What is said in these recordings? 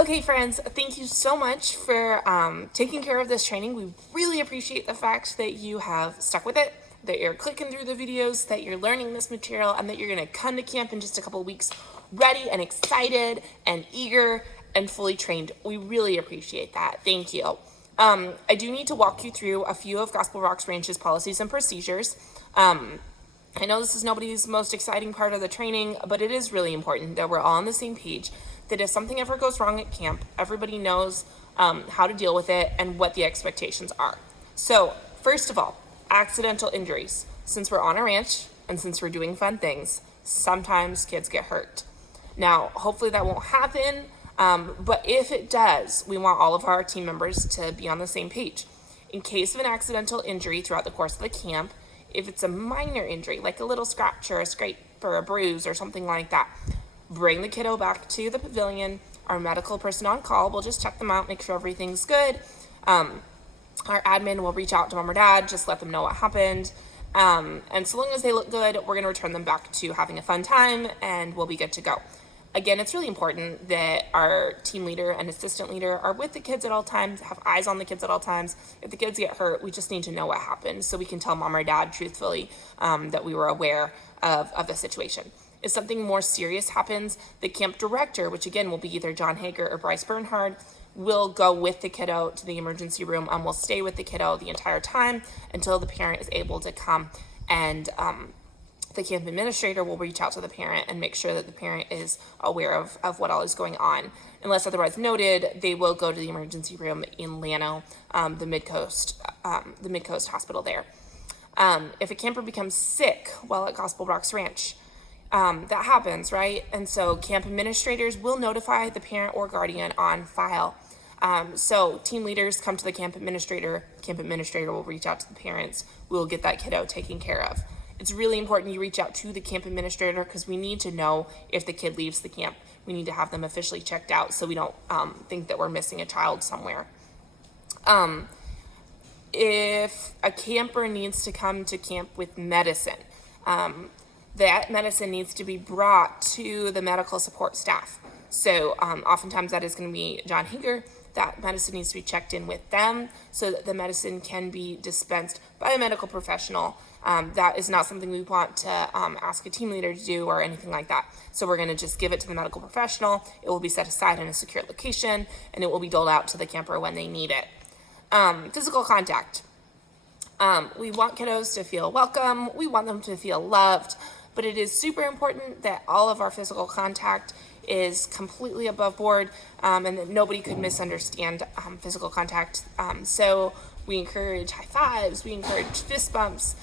Okay, friends, thank you so much for taking care of this training. We really appreciate the fact that you have stuck with it, that you're clicking through the videos, that you're learning this material, and that you're going to come to camp in just a couple weeks ready and excited and eager and fully trained. We really appreciate that. Thank you. I do need to walk you through a few of Gospel Rocks Ranch's policies and procedures. I know this is nobody's most exciting part of the training, but it is really important that we're all on the same page, that if something ever goes wrong at camp, everybody knows how to deal with it and what the expectations are. So, first of all, accidental injuries. Since we're on a ranch and since we're doing fun things, sometimes kids get hurt. Now, hopefully that won't happen, but if it does, we want all of our team members to be on the same page. In case of an accidental injury throughout the course of the camp, if it's a minor injury, like a little scratch or a scrape or a bruise or something like that, bring the kiddo back to the pavilion. Our medical person on call will just check them out, make sure everything's good. Our admin will reach out to mom or dad, just let them know what happened. And so long as they look good, we're going to return them back to having a fun time and we'll be good to go. Again, it's really important that our team leader and assistant leader are with the kids at all times, have eyes on the kids at all times. If the kids get hurt, we just need to know what happened so we can tell mom or dad truthfully that we were aware of the situation. If something more serious happens, the camp director, which again will be either John Hager or Bryce Bernhard, will go with the kiddo to the emergency room and will stay with the kiddo the entire time until the parent is able to come, and the camp administrator will reach out to the parent and make sure that the parent is aware of what all is going on. Unless otherwise noted, they will go to the emergency room in Llano, the Mid-Coast Hospital there. If a camper becomes sick while at Gospel Rocks Ranch, that happens, right? And so camp administrators will notify the parent or guardian on file. So team leaders come to the camp administrator will reach out to the parents, we will get that kiddo taken care of. It's really important you reach out to the camp administrator because we need to know if the kid leaves the camp. We need to have them officially checked out so we don't think that we're missing a child somewhere. If a camper needs to come to camp with medicine, that medicine needs to be brought to the medical support staff. So oftentimes that is going to be John Hager. That medicine needs to be checked in with them so that the medicine can be dispensed by a medical professional. That is not something we want to ask a team leader to do or anything like that. So we're going to just give it to the medical professional. It will be set aside in a secure location, and it will be doled out to the camper when they need it. Physical contact. We want kiddos to feel welcome. We want them to feel loved. But it is super important that all of our physical contact is completely above board, and that nobody could misunderstand physical contact. So we encourage high fives, we encourage fist bumps,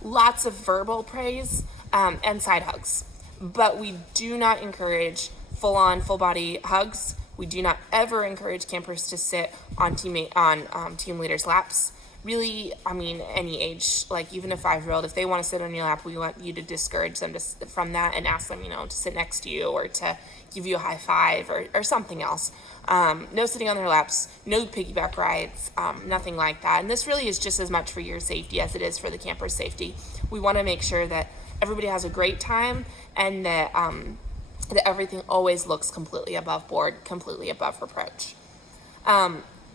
lots of verbal praise, and side hugs. But we do not encourage full-on, full-body hugs. We do not ever encourage campers to sit on team leaders' laps. Really, I mean, any age, like even a 5-year-old, if they want to sit on your lap, we want you to discourage them from that and ask them, to sit next to you or to give you a high five or something else. No sitting on their laps, no piggyback rides, nothing like that. And this really is just as much for your safety as it is for the camper's safety. We want to make sure that everybody has a great time and that everything always looks completely above board, completely above reproach.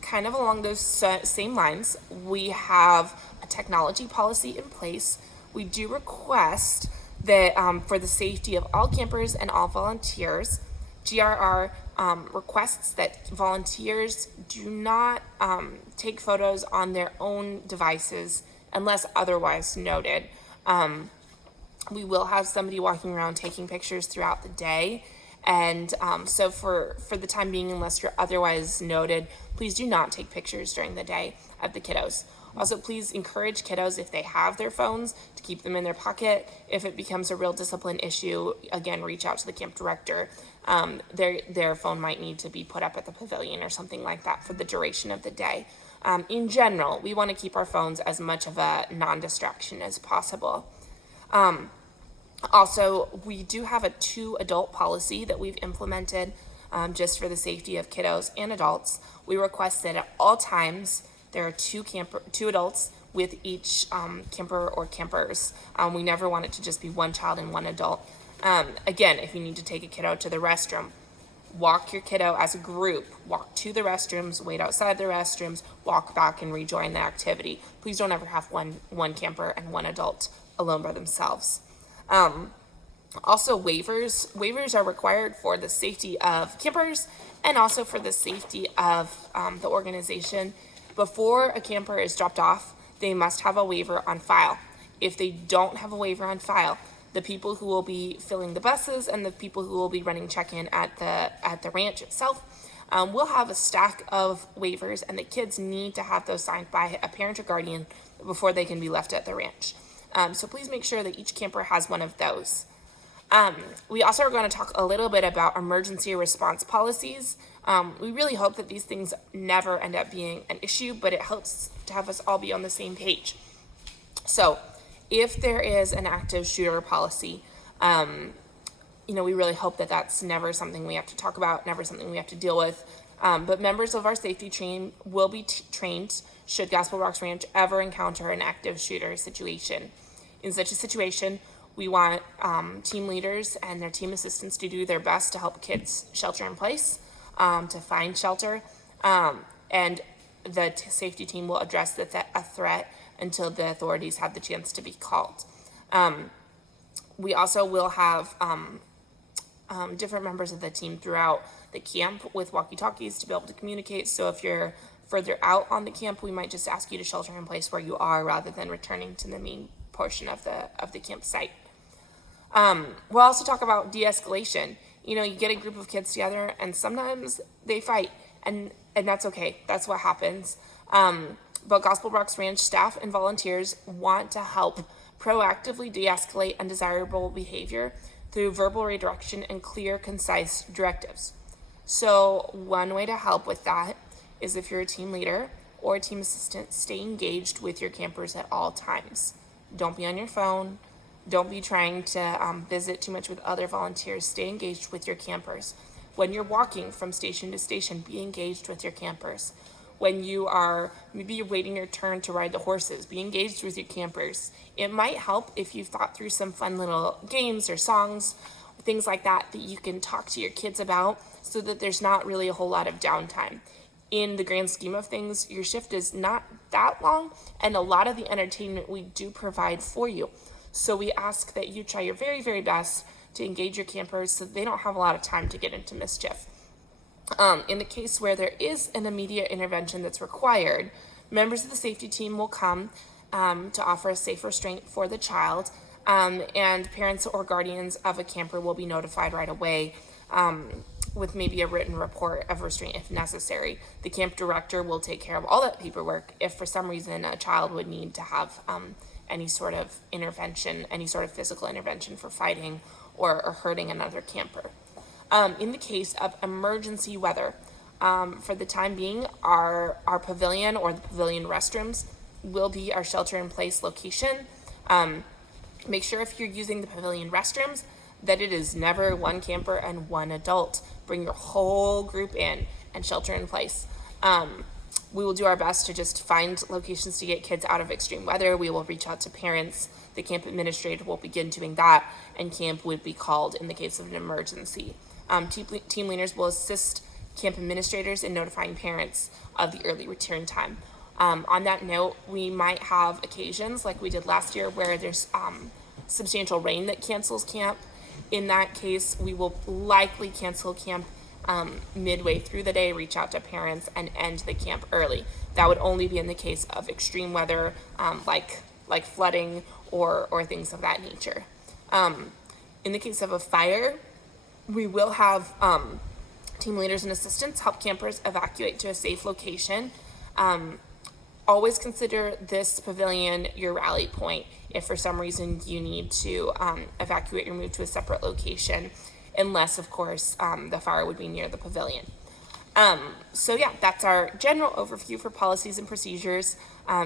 Kind of along those same lines, we have a technology policy in place. We do request that for the safety of all campers and all volunteers, GRR requests that volunteers do not take photos on their own devices unless otherwise noted. We will have somebody walking around taking pictures throughout the day. And so for the time being, unless you're otherwise noted, please do not take pictures during the day of the kiddos. Also, please encourage kiddos, if they have their phones, to keep them in their pocket. If it becomes a real discipline issue, again, reach out to the camp director. Their phone might need to be put up at the pavilion or something like that for the duration of the day. In general, we want to keep our phones as much of a non-distraction as possible. Also, we do have a 2-adult policy that we've implemented just for the safety of kiddos and adults. We request that at all times there are 2 adults with each camper or campers. We never want it to just be one child and one adult. Again, if you need to take a kiddo to the restroom, walk your kiddo as a group, walk to the restrooms, wait outside the restrooms, walk back and rejoin the activity. Please don't ever have one camper and one adult alone by themselves. Also, waivers are required for the safety of campers and also for the safety of the organization. Before a camper is dropped off, they must have a waiver on file. If they don't have a waiver on file, the people who will be filling the buses and the people who will be running check-in at the ranch itself will have a stack of waivers, and the kids need to have those signed by a parent or guardian before they can be left at the ranch. So please make sure that each camper has one of those. We also are going to talk a little bit about emergency response policies. We really hope that these things never end up being an issue, but it helps to have us all be on the same page. So if there is an active shooter policy, we really hope that that's never something we have to talk about, never something we have to deal with. But members of our safety team will be trained should Gospel Rocks Ranch ever encounter an active shooter situation. In such a situation, we want team leaders and their team assistants to do their best to help kids shelter in place, to find shelter, and the safety team will address a threat until the authorities have the chance to be called. We also will have different members of the team throughout the camp with walkie-talkies to be able to communicate. So if you're further out on the camp, we might just ask you to shelter in place where you are rather than returning to the main portion of the campsite. We'll also talk about de-escalation. You get a group of kids together and sometimes they fight, and that's okay. That's what happens. But Gospel Rocks Ranch staff and volunteers want to help proactively de-escalate undesirable behavior through verbal redirection and clear, concise directives. So one way to help with that is if you're a team leader or a team assistant, stay engaged with your campers at all times. Don't be on your phone. Don't be trying to visit too much with other volunteers. Stay engaged with your campers. When you're walking from station to station, be engaged with your campers. When maybe you're waiting your turn to ride the horses, be engaged with your campers. It might help if you've thought through some fun little games or songs, things like that you can talk to your kids about so that there's not really a whole lot of downtime. In the grand scheme of things, your shift is not that long, and a lot of the entertainment we do provide for you. So we ask that you try your very, very best to engage your campers so they don't have a lot of time to get into mischief. In the case where there is an immediate intervention that's required, members of the safety team will come to offer a safe restraint for the child, and parents or guardians of a camper will be notified right away with maybe a written report of restraint if necessary. The camp director will take care of all that paperwork if for some reason a child would need to have any sort of intervention, any sort of physical intervention for fighting or hurting another camper. In the case of emergency weather, for the time being, our pavilion or the pavilion restrooms will be our shelter-in-place location. Make sure if you're using the pavilion restrooms that it is never one camper and one adult. Bring your whole group in and shelter in place. We will do our best to just find locations to get kids out of extreme weather. We will reach out to parents. The camp administrator will begin doing that, and camp would be called in the case of an emergency. Team leaders will assist camp administrators in notifying parents of the early return time. On that note, we might have occasions like we did last year where there's substantial rain that cancels camp. In that case, we will likely cancel camp midway through the day, reach out to parents, and end the camp early. That would only be in the case of extreme weather, like flooding or things of that nature. In the case of a fire, we will have team leaders and assistants help campers evacuate to a safe location. Always consider this pavilion your rally point if for some reason you need to evacuate or move to a separate location, unless, of course, the fire would be near the pavilion. So yeah, that's our general overview for policies and procedures.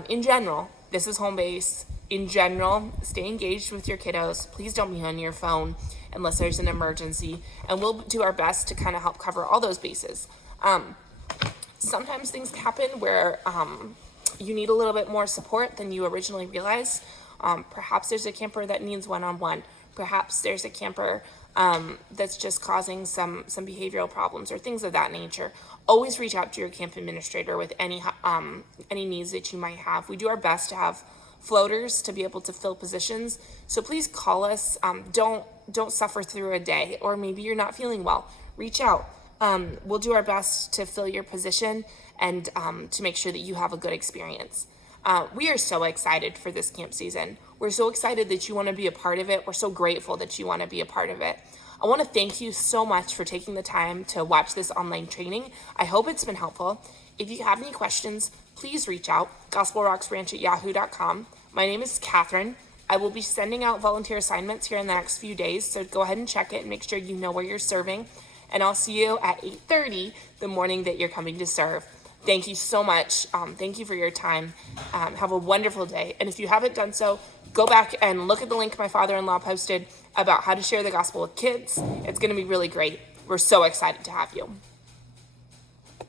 In general, this is home base. In general, stay engaged with your kiddos. Please don't be on your phone unless there's an emergency, and we'll do our best to kind of help cover all those bases. Sometimes things happen where you need a little bit more support than you originally realized. Perhaps there's a camper that needs one-on-one. Perhaps there's a camper that's just causing some behavioral problems or things of that nature, always reach out to your camp administrator with any needs that you might have. We do our best to have floaters to be able to fill positions, so please call us. Don't suffer through a day, or maybe you're not feeling well. Reach out. We'll do our best to fill your position and to make sure that you have a good experience. We are so excited for this camp season. We're so excited that you want to be a part of it. We're so grateful that you want to be a part of it. I want to thank you so much for taking the time to watch this online training. I hope it's been helpful. If you have any questions, please reach out, gospelrocksbranch@yahoo.com. My name is Catherine. I will be sending out volunteer assignments here in the next few days, so go ahead and check it and make sure you know where you're serving. And I'll see you at 8:30 the morning that you're coming to serve. Thank you so much. Thank you for your time. Have a wonderful day. And if you haven't done so, go back and look at the link my father-in-law posted about how to share the gospel with kids. It's going to be really great. We're so excited to have you.